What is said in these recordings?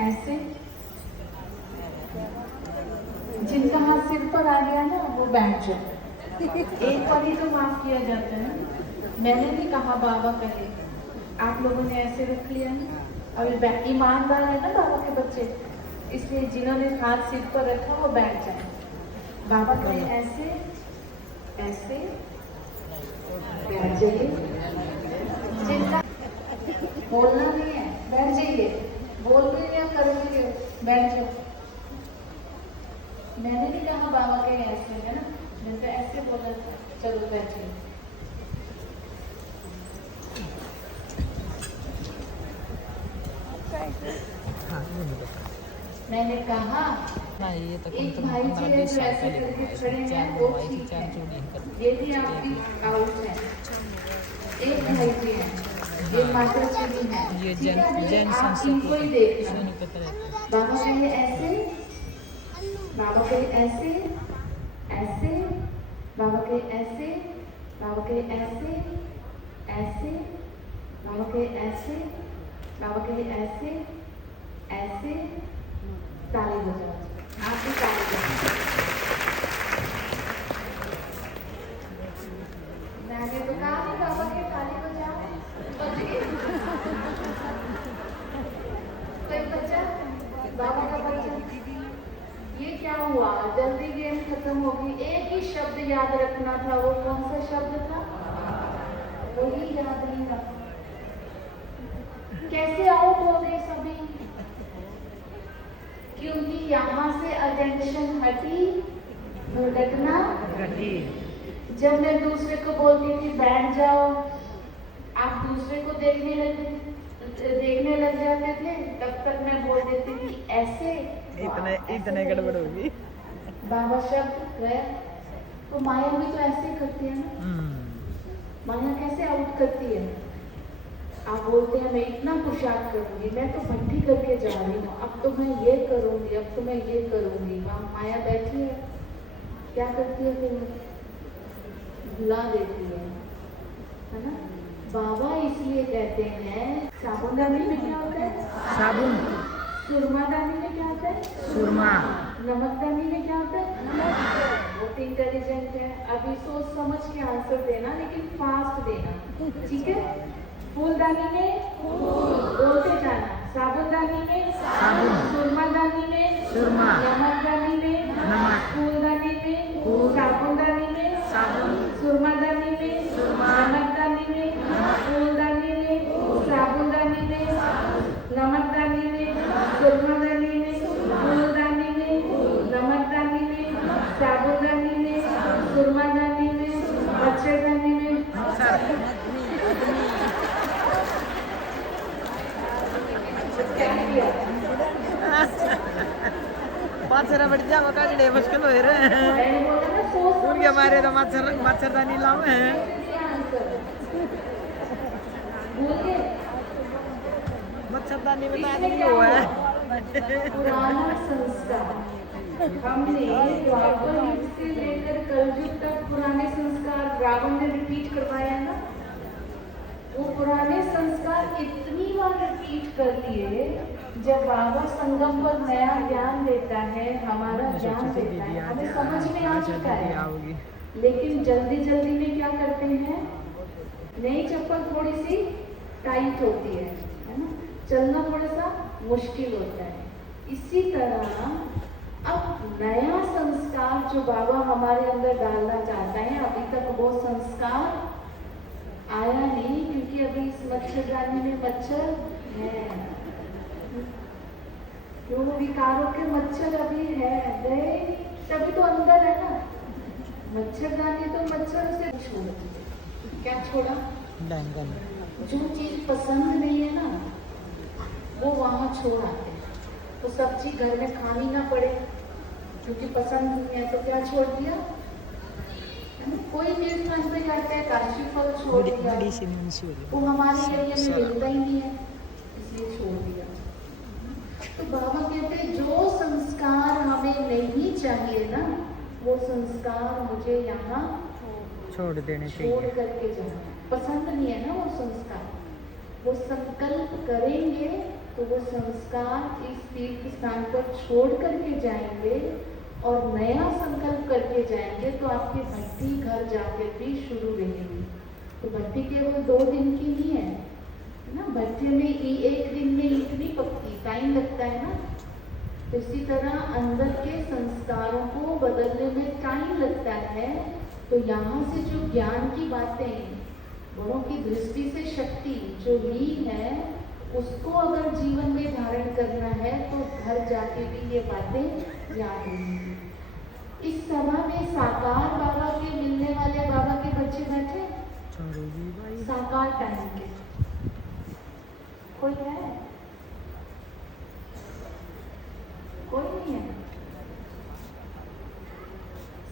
ऐसे जिनका हाथ सिर पर आ गया ना वो बैठ जाए। एक बार ही तो माफ किया जाता है ना। मैंने भी कहा बाबा कहे, आप लोगों ने ऐसे रख लिया ना। अभी ईमानदार है ना बाबा के बच्चे, इसलिए जिन्होंने हाथ सिर पर रखा वो बैठ जाए। बाबा कहे ऐसे ऐसे बैठ जाइए। जिनका बोलना नहीं है बैठ जाइए, बोल रहे हो या कर रहे हो बैठ जाओ। मैंने भी कहा बाबा के ऐसे है ना, जैसे ऐसे बोला चलो बैठिए। मैंने कहा ये तो एक भाई जी है जो ऐसे करके खड़े हैं वो ठीक है, ये भी आपकी आउट है। एक भाई जी है ये माता जी है, ये ठीक है, जैन आप इनको ही देखना। बाबा कहे ऐसे, बाबा कहे ऐसे ऐसे, बाबा कहे ऐसे, बाबा कहे ऐसे ऐसे, बाबा कहे ऐसे, बाबा कहे ऐसे ऐसे। ताली बजाओ, आप भी ताली बजाओ। मैंने तो कहा नहीं बाबा के ताली बजाओ, बज गई। कोई बच्चा, बाबा का बच्चा, ये क्या हुआ? जल्दी गेम खत्म हो गई। एक ही शब्द याद रखना था, वो कौन सा शब्द था? वही याद नहीं था। कैसे आउट हो गए सभी? क्योंकि यहाँ से अटेंशन हटी, दुर्घटना घटी। जब मैं दूसरे को बोलती थी बैठ जाओ, आप दूसरे को देखने लग जाते थे, तब तक मैं बोल देती थी ऐसे। इतने गड़बड़ होगी। बाबा शब्द गया। तो माया भी तो ऐसे ही करती है ना। माया कैसे आउट करती है? आप बोलते हैं मैं इतना पुरुषार्थ करूंगी, मैं तो भट्टी करके जा रही हूँ, अब तो मैं ये करूंगी, अब तो मैं ये करूंगी। वहाँ माया बैठी है, क्या करती है फिर? भुला देती है ना। बाबा इसलिए कहते हैं साबुनदानी में क्या होता है? साबुन। सुरमादानी में क्या होता है? सुरमा। नमकदानी में क्या होता है? नमक। बहुत इंटेलिजेंट है। अभी सोच समझ के आंसर देना, लेकिन फास्ट देना, ठीक है? फूलदानी में बोलते जाना, साबुनदानी में साबुन, सुरमादानी में सुरमा, नमकदानी में नमक, फूलदानी में साबुनदानी में साबुन, सुरमादानी में सुरमा, नमकदानी में नमक, फूलदानी में साबुनदानी में नमकदानी में सुरमादानी में फूलदानी में नमकदानी में साबुनदानी में सुरमादानी में मच्छरदानी में। मच्छर बढ़ जाओ का जड़े मुश्किल हो रहे हैं उनके हमारे तो मच्छरदानी लावे हैं। मच्छरदानी में तो नहीं हुआ है। पुराना संस्कार हमने द्वापर युग से लेकर कलयुग तक पुराने संस्कार रावण ने रिपीट करवाया ना। वो पुराने संस्कार इतनी बार रिपीट कर लिए, जब बाबा संगम पर नया ज्ञान देता है, हमारा ज्ञान देता है, हमें समझ में आ चुका है, लेकिन जल्दी जल्दी में क्या करते हैं? नई चप्पल थोड़ी सी टाइट होती है ना, चलना थोड़ा सा मुश्किल होता है। इसी तरह अब नया संस्कार जो बाबा हमारे अंदर डालना चाहता है, अभी तक वो संस्कार आया नहीं, क्योंकि अभी इस मच्छरदानी में मच्छर है। जो विकारों के मच्छर अभी है, गए तभी तो अंदर है ना। मच्छरदानी तो मच्छर से छोड़ा, क्या छोड़ा? जो चीज पसंद नहीं है ना, वो वहां छोड़ आते हैं। तो सब्जी घर में खानी ना पड़े, क्योंकि पसंद नहीं है, तो क्या छोड़ दिया? कोई चीज मन पे करते हैं, काशी फल छोड़ दिया, वो हमारे एरिया में मिलता ही नहीं है, इसलिए छोड़ दिया। तो बाबा कहते हैं जो संस्कार हमें नहीं चाहिए ना, वो संस्कार मुझे यहाँ छोड़ देने चाहिए, छोड़ करके जाना। पसंद नहीं है ना वो संस्कार, वो संकल्प करेंगे तो वो संस्कार इस तीर्थ स्थान पर छोड़ करके जाएंगे और नया संकल्प करके जाएंगे, तो आपकी भक्ति घर जाकर भी शुरू रहेगी। तो भक्ति केवल 2 दिन की नहीं है ना, भक्ति में एक दिन में ईंट नहीं पकती, टाइम लगता है ना। इसी तरह अंदर के संस्कारों को बदलने में टाइम लगता है। तो यहाँ से जो ज्ञान की बातें, बड़ों की दृष्टि से शक्ति जो ली है, उसको अगर जीवन में धारण करना है तो घर जाके भी ये बातें याद रहेंगी। इस सभा में साकार बाबा के मिलने वाले बाबा के बच्चे बैठे, साकार टाइम के कोई है? कोई नहीं है,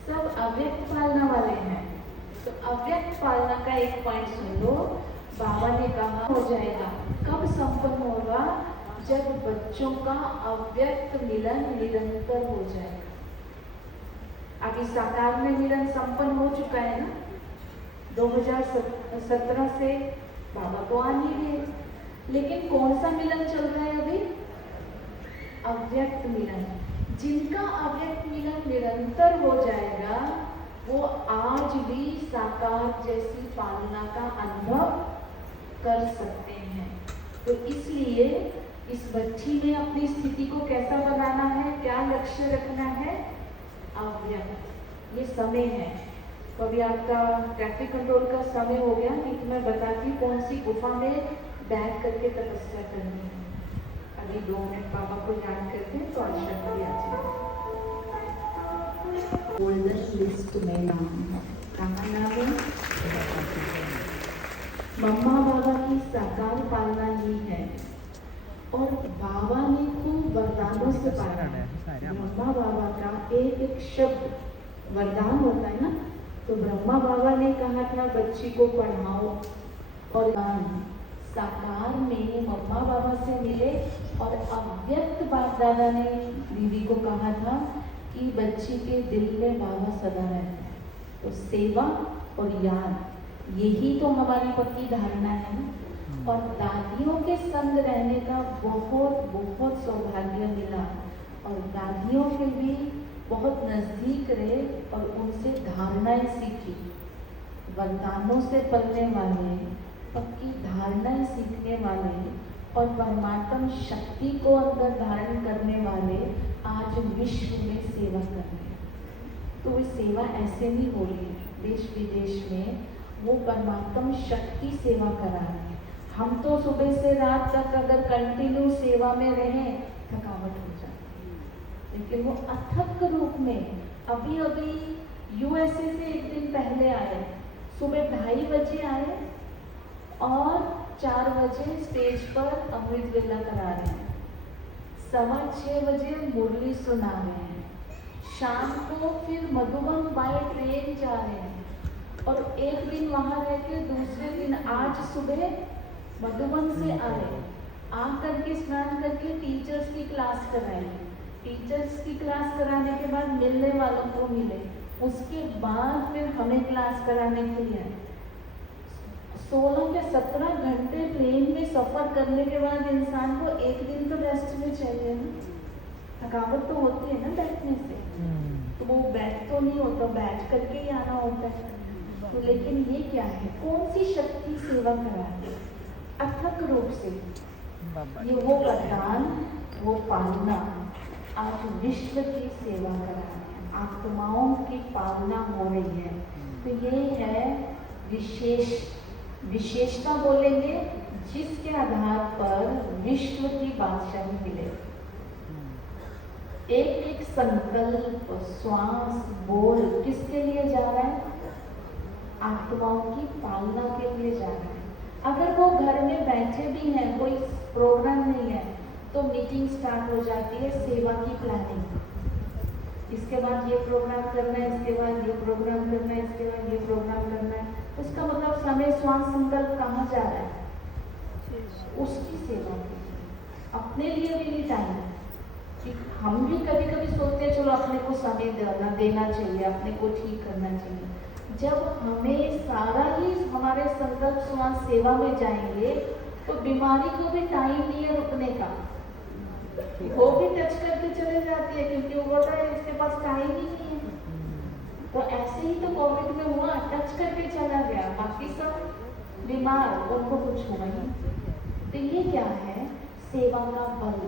सब अव्यक्त पालना वाले हैं। तो अव्यक्त पालना का एक पॉइंट सुन लो। बाबा ने कहा हो जाएगा, कब संपन्न होगा? जब बच्चों का अव्यक्त मिलन निरंतर हो जाएगा। अभी साकार में मिलन संपन्न हो चुका है ना, 2017 से बाबा तो आ नहीं गए, लेकिन कौन सा मिलन चल रहा है अभी? अव्यक्त मिलन। जिनका अव्यक्त मिलन निरंतर हो जाएगा, वो आज भी साकार जैसी पालना का अनुभव कर सकते हैं। तो इसलिए इस बच्ची में अपनी स्थिति को कैसा बनाना है, क्या लक्ष्य रखना है? अव्यक्त। ये समय है। तो अभी आपका ट्रैफिक कंट्रोल का समय हो गया, नहीं तो मैं बताती कौन सी गुफा में बैठ करके तपस्या करनी है। अभी 2 मिनट बाबा को याद करते हैं तो आशा करिए आज गोल्डन लिस्ट में नाम है। कहाँ नाम है? मम्मा बाबा की साकार पालना ही है। और बाबा ने खूब वरदानों से पाला है। ब्रह्मा बाबा का एक एक शब्द वरदान होता है ना। तो ब्रह्मा बाबा ने कहा था बच्ची को पढ़ाओ, और साकार में मम्मा बाबा से मिले, और अव्यक्त बाप दादा ने दीदी को कहा था कि बच्ची के दिल में बाबा सदा रहते हैं। तो सेवा और याद, यही तो हमारी पक्की धारणा है ना। और दादियों के संग रहने का बहुत बहुत सौभाग्य मिला, और दादियों के भी बहुत नज़दीक रहे और उनसे धारणाएं सीखी। वरदानों से पलने वाले, पक्की धारणाएं सीखने वाले और परमात्म शक्ति को अंदर धारण करने वाले आज विश्व में सेवा कर रहे हैं। तो वो सेवा ऐसे नहीं हो रही है, देश विदेश में वो परमात्म शक्ति सेवा करा रहे हैं। हम तो सुबह से रात तक अगर कंटिन्यू सेवा में रहें थकावट हो जाती है, लेकिन वो अथक रूप में अभी यूएसए से एक दिन पहले आए, सुबह 2:30 बजे आए और 4 बजे स्टेज पर अमृत वेला करा रहे हैं, 6:15 बजे मुरली सुना रहे हैं, शाम को फिर मधुबन बाय ट्रेन जा रहे हैं, और एक दिन वहाँ रह के दूसरे दिन आज सुबह मधुबन से आए, आकर के स्नान करके टीचर्स की क्लास कराई। टीचर्स की क्लास कराने के बाद मिलने वालों को मिले, उसके बाद फिर हमें क्लास कराने के लिए आए। 16 के 17 घंटे ट्रेन में सफ़र करने के बाद इंसान को एक दिन तो रेस्ट में चाहिए ना, थकावट तो होती है ना बैठने से, तो वो बैठ तो नहीं होता, बैठ करके ही आना होता है। तो लेकिन ये क्या है, कौन सी शक्ति सेवा करा है अथक रूप से? ये वो वरदान, वो पालना आज विश्व की सेवा करा है, आत्माओं की पालना हो रही है। तो ये है विशेषता बोलेंगे जिसके आधार पर विश्व की बादशाही मिले। एक एक संकल्प, श्वास, बोल किसके लिए जा रहा है? आत्माओं की पालना के लिए जा रहा है। अगर वो घर में बैठे भी हैं, कोई प्रोग्राम नहीं है, तो मीटिंग स्टार्ट हो जाती है, सेवा की प्लानिंग, इसके बाद ये प्रोग्राम करना है, इसके बाद ये प्रोग्राम करना है, इसके बाद ये प्रोग्राम करना है। उसका मतलब समय, श्वास, संकल्प कहाँ जा रहा है? उसकी सेवा के लिए, अपने लिए भी नहीं टाइम है। हम भी कभी कभी सोचते हैं चलो अपने को समय देना चाहिए, अपने को ठीक करना चाहिए। जब हमें सारा ही हमारे संकल्प श्वास सेवा में जाएंगे, तो बीमारी को भी टाइम नहीं है रुकने का, वो भी टच करके चले जाती है, क्योंकि वो बोलता है इसके पास टाइम ही नहीं है। तो ऐसे ही तो कोविड में हुआ, टच करके चला गया, बाकी सब बीमार, उनको कुछ हुआ नहीं। तो ये क्या है? सेवा का बल।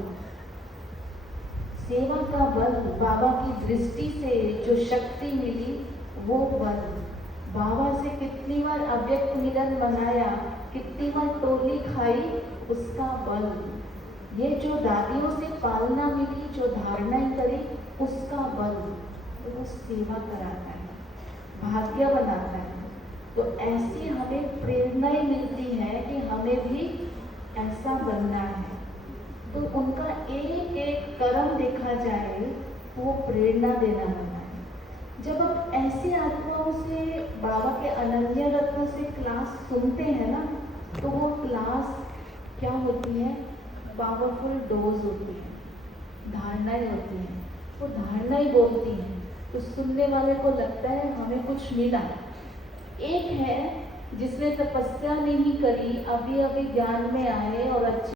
सेवा का बल, बाबा की दृष्टि से जो शक्ति मिली वो बल। बाबा से कितनी बार अव्यक्त मिलन मनाया, कितनी बार टोली खाई, उसका बल। ये जो दादियों से पालना मिली, जो धारणाएं करी, उसका बल। तो वो सेवा कराता है, भाग्य बनाता है। तो ऐसी हमें प्रेरणाएं मिलती है कि हमें भी ऐसा बनना है। तो उनका एक एक कर्म देखा जाए तो वो प्रेरणा देना होता है। जब आप ऐसे आत्माओं से, बाबा के अनन्य रत्न से क्लास सुनते हैं ना, तो वो क्लास क्या होती है? पावरफुल डोज होती है, धारणाएं होती हैं। वो धारणाएं बोलती हैं तो सुनने वाले को लगता है हमें कुछ मिला। एक है जिसने तपस्या नहीं करी, अभी अभी ज्ञान में आए और अच्छे